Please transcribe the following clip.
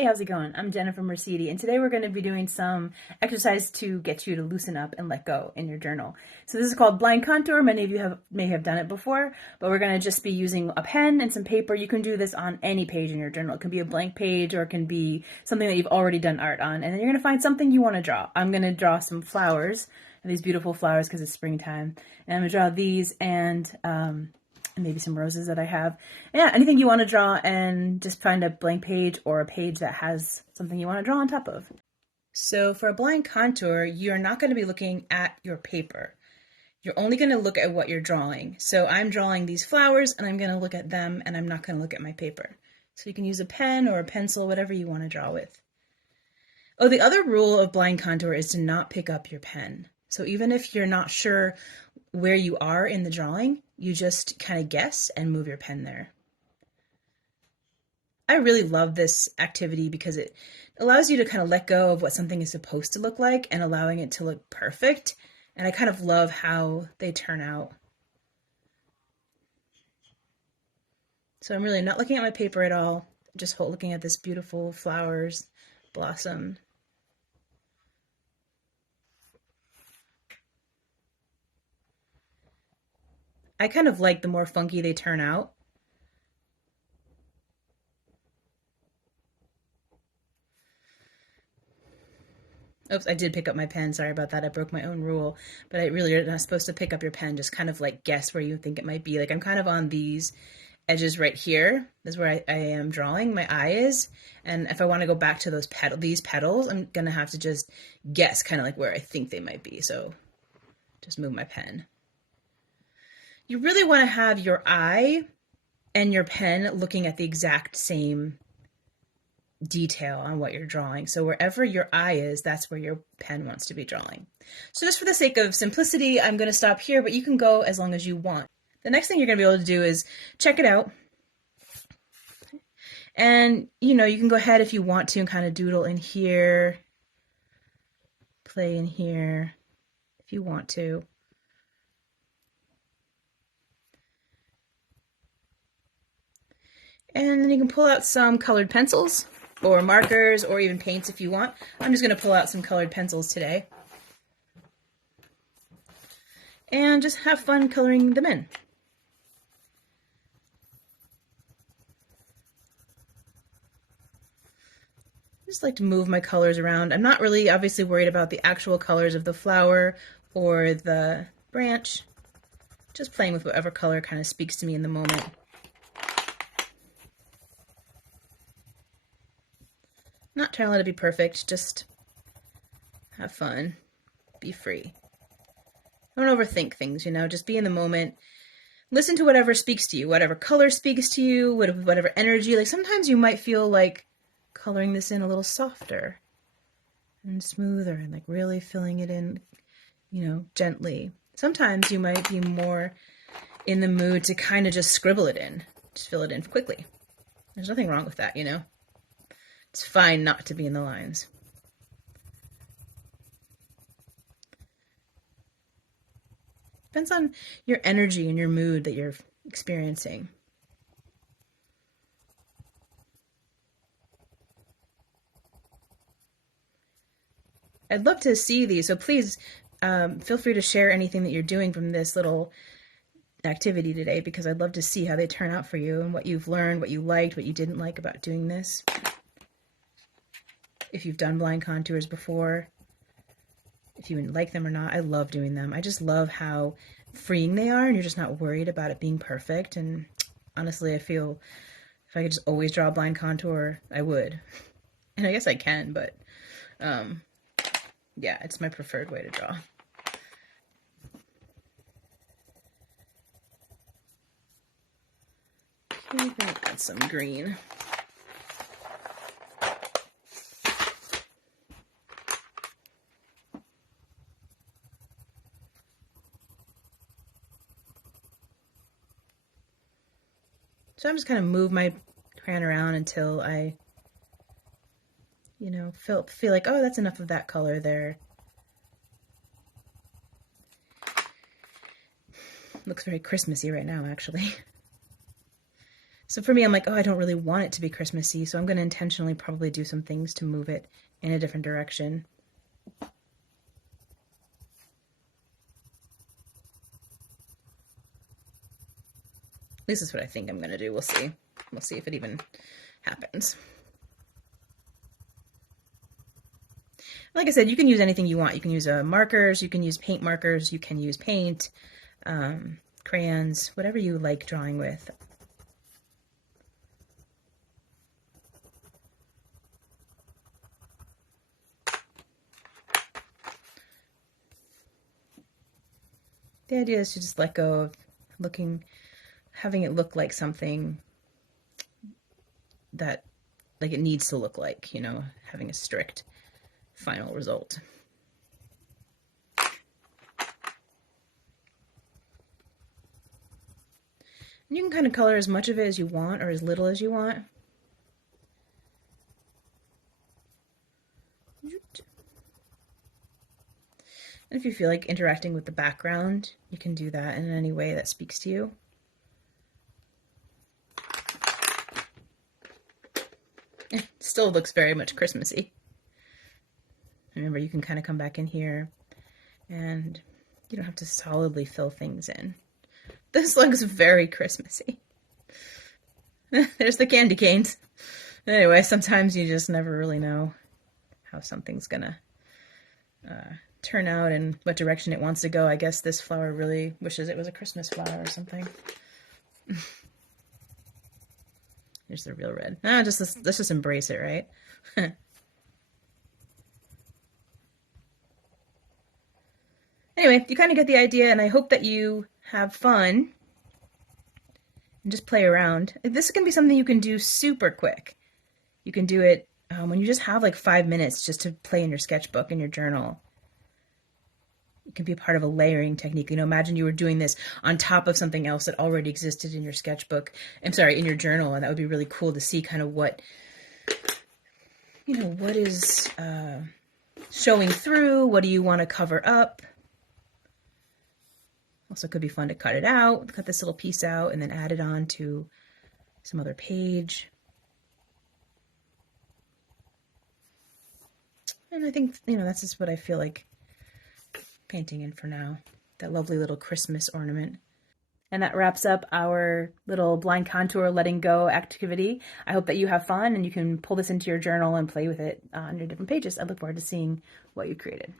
Hey, how's it going? I'm Jennifer Mercede, and today we're going to be doing some exercise to get you to loosen up and let go in your journal. So this is called blind contour. Many of you may have done it before, but we're going to just be using a pen and some paper. You can do this on any page in your journal. It can be a blank page or it can be something that you've already done art on, and then you're going to find something you want to draw. I'm going to draw some flowers, these beautiful flowers because it's springtime, and I'm going to draw these and maybe some roses that I have. Yeah, anything you want to draw, and just find a blank page or a page that has something you want to draw on top of. So for a blind contour, you're not going to be looking at your paper. You're only going to look at what you're drawing. So I'm drawing these flowers and I'm going to look at them and I'm not going to look at my paper. So you can use a pen or a pencil, whatever you want to draw with. Oh, the other rule of blind contour is to not pick up your pen. So even if you're not sure where you are in the drawing, you just kind of guess and move your pen there. I really love this activity because it allows you to kind of let go of what something is supposed to look like and allowing it to look perfect. And I kind of love how they turn out. So I'm really not looking at my paper at all, just looking at this beautiful flowers, blossom. I kind of like the more funky they turn out. Oops, I did pick up my pen. Sorry about that. I broke my own rule. But I really are not supposed to pick up your pen. Just kind of like guess where you think it might be. Like I'm kind of on these edges right here. This is where I am drawing. My eye is. And if I want to go back to these petals, I'm going to have to just guess kind of like where I think they might be. So just move my pen. You really want to have your eye and your pen looking at the exact same detail on what you're drawing. So wherever your eye is, that's where your pen wants to be drawing. So just for the sake of simplicity, I'm going to stop here, but you can go as long as you want. The next thing you're going to be able to do is check it out. And, you can go ahead if you want to and kind of doodle in here, play in here if you want to. And then you can pull out some colored pencils or markers or even paints if you want. I'm just going to pull out some colored pencils today. And just have fun coloring them in. I just like to move my colors around. I'm not really obviously worried about the actual colors of the flower or the branch. Just playing with whatever color kind of speaks to me in the moment. Not trying to let it be perfect, just have fun, be free. Don't overthink things, just be in the moment. Listen to whatever speaks to you, whatever color speaks to you, whatever energy. Like sometimes you might feel like coloring this in a little softer and smoother and like really filling it in, gently. Sometimes you might be more in the mood to kind of just scribble it in, just fill it in quickly. There's nothing wrong with that, It's fine not to be in the lines. Depends on your energy and your mood that you're experiencing. I'd love to see these, so please feel free to share anything that you're doing from this little activity today, because I'd love to see how they turn out for you and what you've learned, what you liked, what you didn't like about doing this. If you've done blind contours before, if you like them or not. I love doing them. I just love how freeing they are and you're just not worried about it being perfect. And honestly, I feel if I could just always draw a blind contour, I would. And I guess I can, but yeah, it's my preferred way to draw. Okay, I'm gonna add some green. So I'm just kind of move my crayon around until I, feel like, oh, that's enough of that color there. Looks very Christmassy right now, actually. So for me, I'm like, oh, I don't really want it to be Christmassy, so I'm going to intentionally probably do some things to move it in a different direction. At least that's what I think I'm going to do. We'll see. We'll see if it even happens. Like I said, you can use anything you want. You can use markers, you can use paint markers, you can use paint, crayons, whatever you like drawing with. The idea is to just let go of having it look like something that, like it needs to look like, you know, having a strict final result. And you can kind of color as much of it as you want or as little as you want. And if you feel like interacting with the background, you can do that in any way that speaks to you. It still looks very much Christmassy. Remember, you can kind of come back in here and you don't have to solidly fill things in. This looks very Christmassy. There's the candy canes. Anyway, sometimes you just never really know how something's gonna turn out and what direction it wants to go. I guess this flower really wishes it was a Christmas flower or something. Here's the real red. Let's just embrace it, right? Anyway, you kind of get the idea, and I hope that you have fun and just play around. This can be something you can do super quick. You can do it when you just have like 5 minutes just to play in your sketchbook, in your journal. It can be part of a layering technique. You know, imagine you were doing this on top of something else that already existed in your sketchbook. I'm sorry, in your journal, and that would be really cool to see kind of what, you know, what is showing through. What do you want to cover up? Also, it could be fun to cut it out, cut this little piece out, and then add it on to some other page. And I think, you know, that's just what I feel like painting in for now. That lovely little Christmas ornament. And that wraps up our little blind contour letting go activity. I hope that you have fun and you can pull this into your journal and play with it on your different pages. I look forward to seeing what you created.